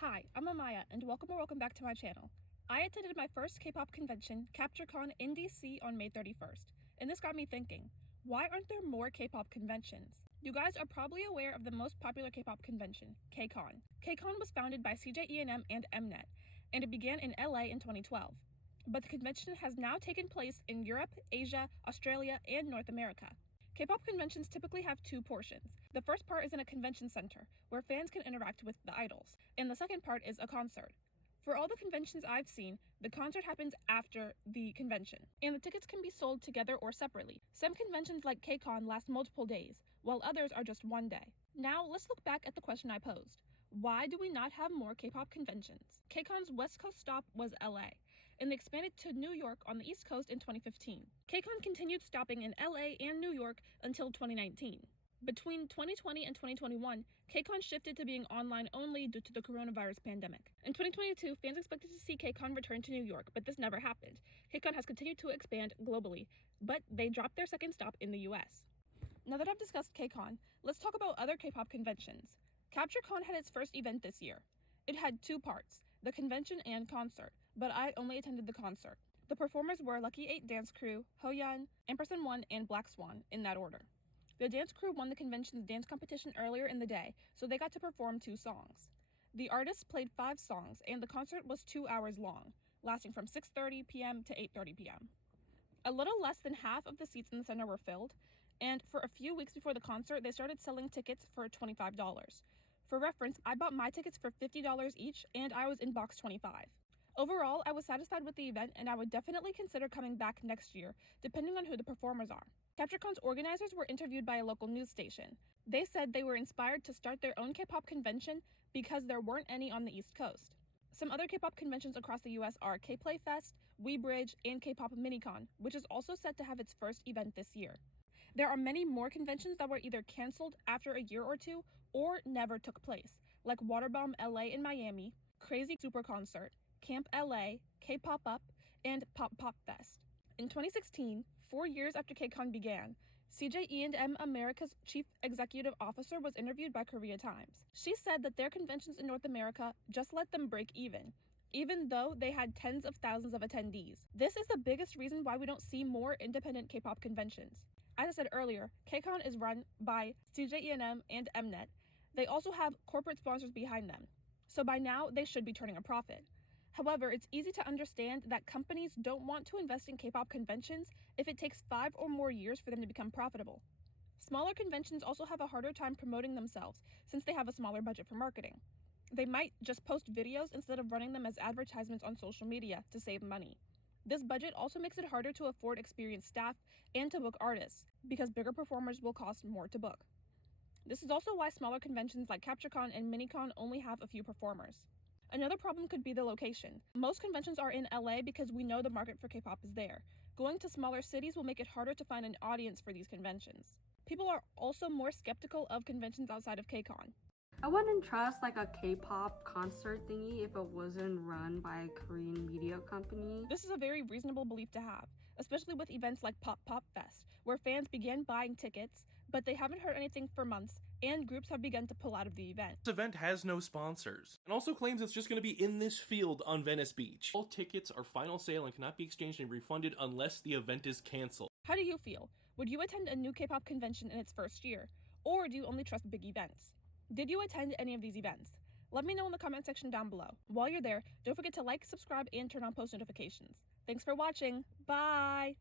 Hi, I'm Amaya, and welcome back to my channel. I attended my first K-pop convention, KaptureCon in DC on May 31st, and this got me thinking, why aren't there more K-pop conventions? You guys are probably aware of the most popular K-pop convention, Kcon. Kcon was founded by CJ and Mnet, and it began in LA in 2012. But the convention has now taken place in Europe, Asia, Australia, and North America. K-pop conventions typically have two portions. The first part is in a convention center, where fans can interact with the idols, and the second part is a concert. For all the conventions I've seen, the concert happens after the convention, and the tickets can be sold together or separately. Some conventions like Kcon last multiple days, while others are just one day. Now, let's look back at the question I posed. Why do we not have more K-pop conventions? Kcon's West Coast stop was LA, and they expanded to New York on the East Coast in 2015. Kcon continued stopping in LA and New York until 2019. Between 2020 and 2021, Kcon shifted to being online only due to the coronavirus pandemic. In 2022, fans expected to see Kcon return to New York, but this never happened. Kcon has continued to expand globally, but they dropped their second stop in the US. Now that I've discussed Kcon, let's talk about other K-pop conventions. KaptureCon had its first event this year. It had two parts, the convention and concert, but I only attended the concert. The performers were Lucky 8 Dance Crew, Hoyeon, Ampersand1, and Black Swan, in that order. The dance crew won the convention's dance competition earlier in the day, so they got to perform 2 songs. The artists played 5 songs, and the concert was 2 hours long, lasting from 6:30 p.m. to 8:30 p.m. A little less than half of the seats in the center were filled, and for a few weeks before the concert, they started selling tickets for $25. For reference, I bought my tickets for $50 each, and I was in box 25. Overall, I was satisfied with the event, and I would definitely consider coming back next year, depending on who the performers are. KaptureCon's organizers were interviewed by a local news station. They said they were inspired to start their own K-pop convention because there weren't any on the East Coast. Some other K-pop conventions across the US are K-Playfest, WeBridge, and K-Pop Minicon, which is also set to have its first event this year. There are many more conventions that were either canceled after a year or two or never took place, like Waterbomb LA in Miami, Crazy Super Concert, Camp LA, K-Pop Up, and Pop Pop Fest. In 2016, 4 years after Kcon began, CJ America's chief executive officer was interviewed by Korea Times. She said that their conventions in North America just let them break even though they had tens of thousands of attendees. This is the biggest reason why we don't see more independent K-pop conventions. As I said earlier, Kcon is run by CJ and Mnet. They also have corporate sponsors behind them, so by now they should be turning a profit. However, it's easy to understand that companies don't want to invest in K-pop conventions if it takes 5 or more years for them to become profitable. Smaller conventions also have a harder time promoting themselves since they have a smaller budget for marketing. They might just post videos instead of running them as advertisements on social media to save money. This budget also makes it harder to afford experienced staff and to book artists, because bigger performers will cost more to book. This is also why smaller conventions like KaptureCon and Minicon only have a few performers. Another problem could be the location. Most conventions are in LA because we know the market for K-pop is there. Going to smaller cities will make it harder to find an audience for these conventions. People are also more skeptical of conventions outside of Kcon. I wouldn't trust like a K-pop concert thingy if it wasn't run by a Korean media company. This is a very reasonable belief to have, especially with events like Pop Pop Fest, where fans began buying tickets, but they haven't heard anything for months, and groups have begun to pull out of the event. This event has no sponsors, and also claims it's just going to be in this field on Venice Beach. All tickets are final sale and cannot be exchanged and refunded unless the event is canceled. How do you feel? Would you attend a new K-pop convention in its first year? Or do you only trust big events? Did you attend any of these events? Let me know in the comment section down below. While you're there, don't forget to like, subscribe, and turn on post notifications. Thanks for watching. Bye!